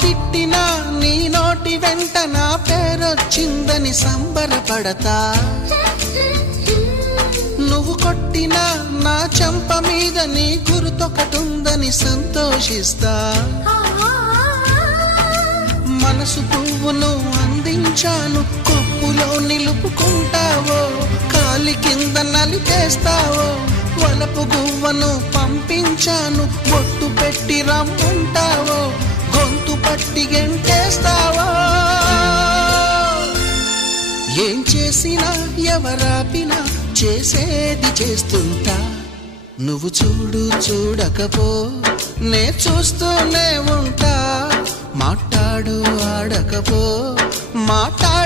తిట్టినా నీ నోటి వెంట నా పేరొచ్చిందని సంబరపడతా. నువ్వు కొట్టినా నా చెంప మీద నీ గుర్తొకటుందని సంతోషిస్తా. మనసు పువ్వును అందించాను, కొప్పులో నిలుపుకుంటావో, కాలి కింద నలిపేస్తావో. వలపు గువ్వను పంపించాను, బొట్టు పెట్టి రమ్మంటావో, గొంతు పట్టి గెంటేస్తావో. ఏం చేసినా ఎవరాపినా చేసేది చేస్తుంటా. నువ్వు చూడు చూడకపో నే చూస్తూనే ఉంటా. మాట్లాడు ఆడకపో మాట్లాడు